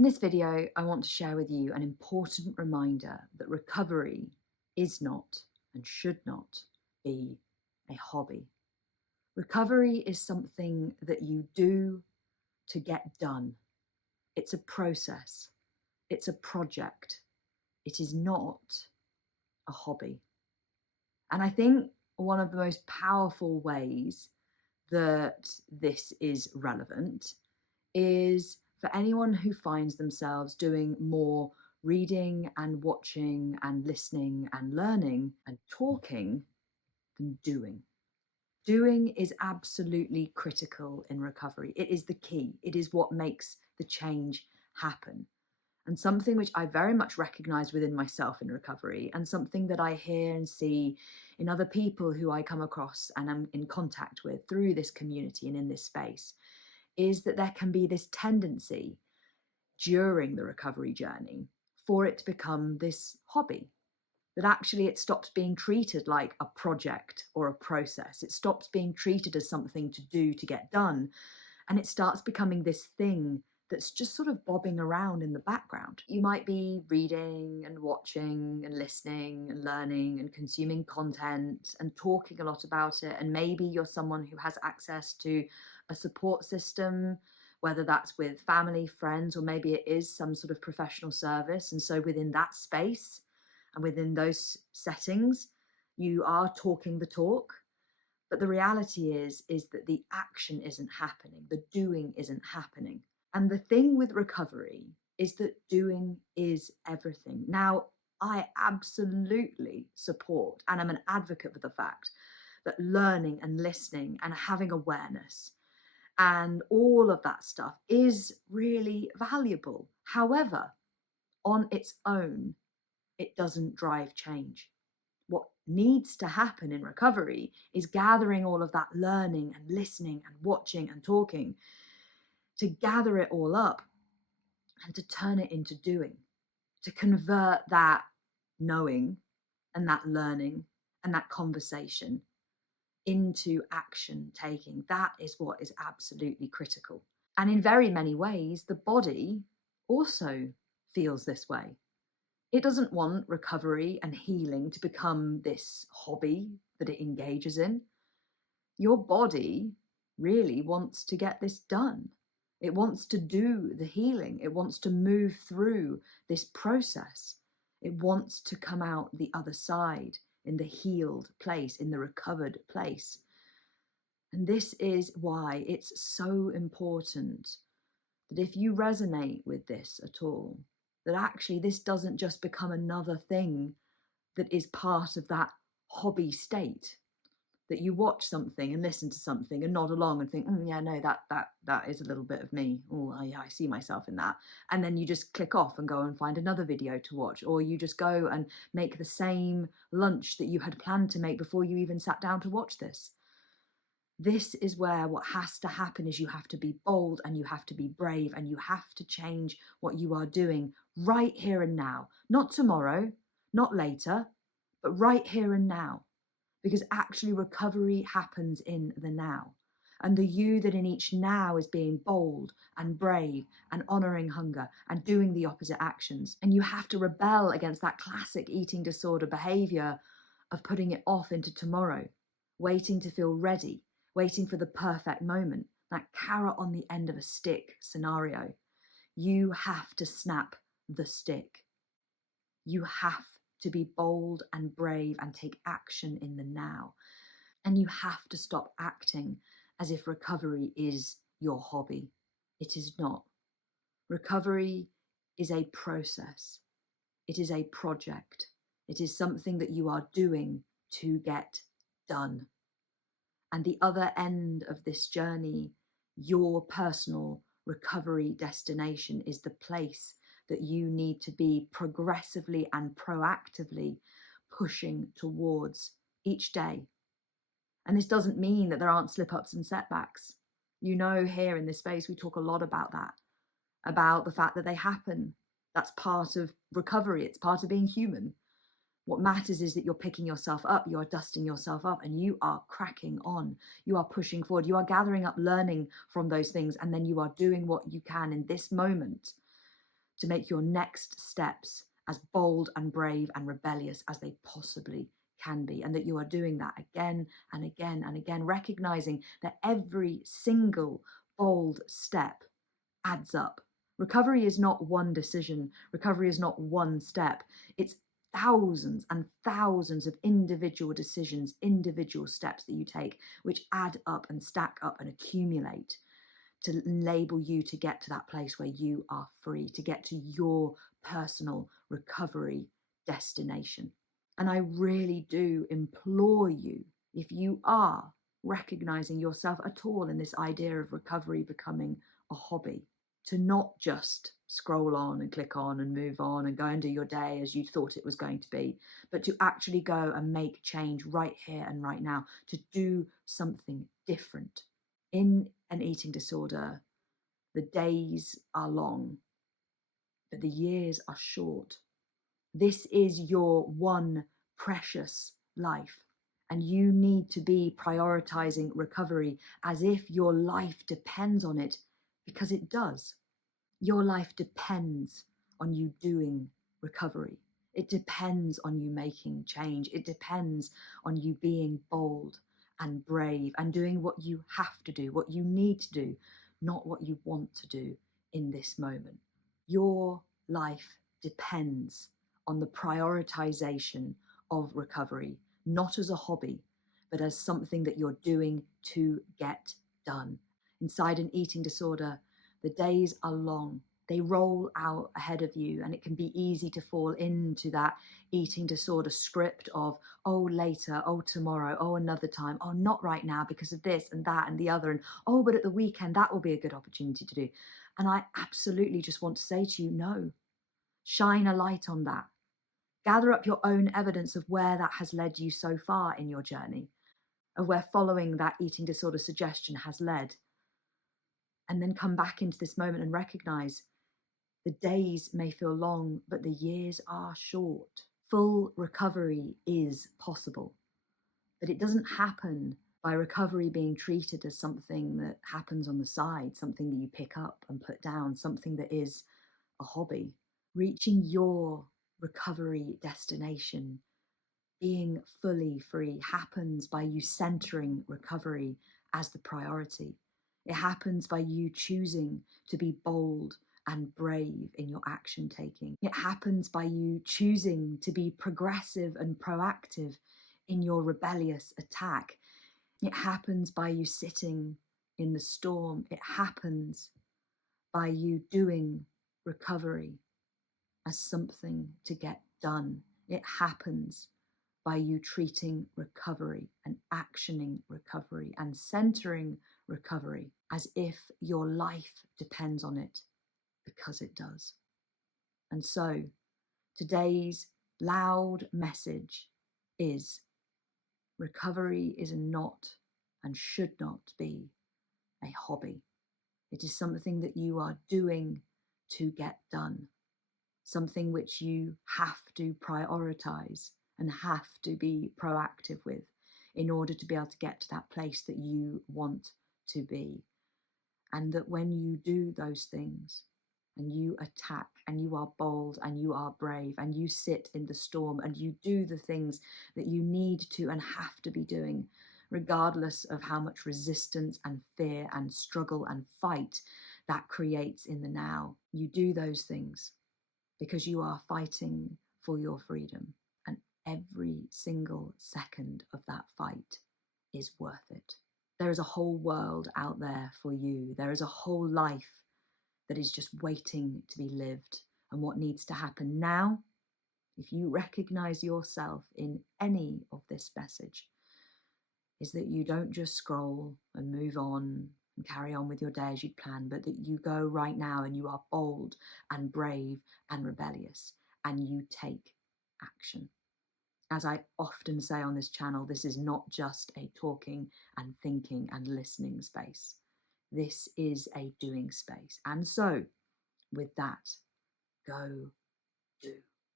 In this video, I want to share with you an important reminder that recovery is not and should not be a hobby. Recovery is something that you do to get done. It's a process. It's a project. It is not a hobby. And I think one of the most powerful ways that this is relevant is for anyone who finds themselves doing more reading and watching and listening and learning and talking than doing. Doing is absolutely critical in recovery. It is the key. It is what makes the change happen. And something which I very much recognize within myself in recovery, and something that I hear and see in other people who I come across and am in contact with through this community and in this space, is that there can be this tendency during the recovery journey for it to become this hobby, that actually it stops being treated like a project or a process. It stops being treated as something to do to get done, and it starts becoming this thing that's just sort of bobbing around in the background. You might be reading and watching and listening and learning and consuming content and talking a lot about it. And maybe you're someone who has access to a support system, whether that's with family, friends, or maybe it is some sort of professional service. And so within that space and within those settings, you are talking the talk. But the reality is that the action isn't happening, the doing isn't happening. And the thing with recovery is that doing is everything. Now, I absolutely support and I'm an advocate for the fact that learning and listening and having awareness and all of that stuff is really valuable. However, on its own, it doesn't drive change. What needs to happen in recovery is gathering all of that learning and listening and watching and talking, to gather it all up and to turn it into doing, to convert that knowing and that learning and that conversation into action taking. That is what is absolutely critical. And in very many ways, the body also feels this way. It doesn't want recovery and healing to become this hobby that it engages in. Your body really wants to get this done. It wants to do the healing. It wants to move through this process. It wants to come out the other side in the healed place, in the recovered place. And this is why it's so important that if you resonate with this at all, that actually this doesn't just become another thing that is part of that hobby state, that you watch something and listen to something and nod along and think, yeah, no, that is a little bit of me. Oh, yeah, I see myself in that. And then you just click off and go and find another video to watch, or you just go and make the same lunch that you had planned to make before you even sat down to watch this. This is where what has to happen is you have to be bold and you have to be brave and you have to change what you are doing right here and now, not tomorrow, not later, but right here and now. Because actually recovery happens in the now. And the you that in each now is being bold and brave and honoring hunger and doing the opposite actions. And you have to rebel against that classic eating disorder behavior of putting it off into tomorrow, waiting to feel ready, waiting for the perfect moment, that carrot on the end of a stick scenario. You have to snap the stick. You have to be bold and brave and take action in the now. And you have to stop acting as if recovery is your hobby. It is not. Recovery is a process. It is a project. It is something that you are doing to get done. And the other end of this journey, your personal recovery destination, is the place that you need to be progressively and proactively pushing towards each day. And this doesn't mean that there aren't slip-ups and setbacks. You know, here in this space, we talk a lot about that, about the fact that they happen. That's part of recovery. It's part of being human. What matters is that you're picking yourself up, you are dusting yourself up, and you are cracking on. You are pushing forward. You are gathering up learning from those things, and then you are doing what you can in this moment to make your next steps as bold and brave and rebellious as they possibly can be, and that you are doing that again and again and again, recognizing that every single bold step adds up. Recovery is not one decision, recovery is not one step. It's thousands and thousands of individual decisions, individual steps that you take, which add up and stack up and accumulate to enable you to get to that place where you are free, to get to your personal recovery destination. And I really do implore you, if you are recognizing yourself at all in this idea of recovery becoming a hobby, to not just scroll on and click on and move on and go and do your day as you thought it was going to be, but to actually go and make change right here and right now, to do something different. In an eating disorder, the days are long, but the years are short. This is your one precious life, and you need to be prioritizing recovery as if your life depends on it, because it does. Your life depends on you doing recovery. It depends on you making change. It depends on you being bold and brave and doing what you have to do, what you need to do, not what you want to do in this moment. Your life depends on the prioritization of recovery, not as a hobby, but as something that you're doing to get done. Inside an eating disorder, the days are long. They roll out ahead of you, and it can be easy to fall into that eating disorder script of, oh, later, oh, tomorrow, oh, another time, oh, not right now because of this and that and the other, and oh, but at the weekend, that will be a good opportunity to do. And I absolutely just want to say to you, no, shine a light on that. Gather up your own evidence of where that has led you so far in your journey, of where following that eating disorder suggestion has led. And then come back into this moment and recognize the days may feel long, but the years are short. Full recovery is possible, but it doesn't happen by recovery being treated as something that happens on the side, something that you pick up and put down, something that is a hobby. Reaching your recovery destination, being fully free, happens by you centering recovery as the priority. It happens by you choosing to be bold and brave in your action taking. It happens by you choosing to be progressive and proactive in your rebellious attack. It happens by you sitting in the storm. It happens by you doing recovery as something to get done. It happens by you treating recovery and actioning recovery and centering recovery as if your life depends on it, because it does. And so today's loud message is: recovery is not and should not be a hobby. It is something that you are doing to get done, something which you have to prioritize and have to be proactive with in order to be able to get to that place that you want to be. And that when you do those things and you attack and you are bold and you are brave and you sit in the storm and you do the things that you need to and have to be doing, regardless of how much resistance and fear and struggle and fight that creates in the now, you do those things because you are fighting for your freedom, and every single second of that fight is worth it. There is a whole world out there for you. There is a whole life that is just waiting to be lived. And what needs to happen now, if you recognize yourself in any of this message, is that you don't just scroll and move on and carry on with your day as you'd planned, but that you go right now and you are bold and brave and rebellious and you take action. As I often say on this channel, this is not just a talking and thinking and listening space. This is a doing space. And so, with that, go do.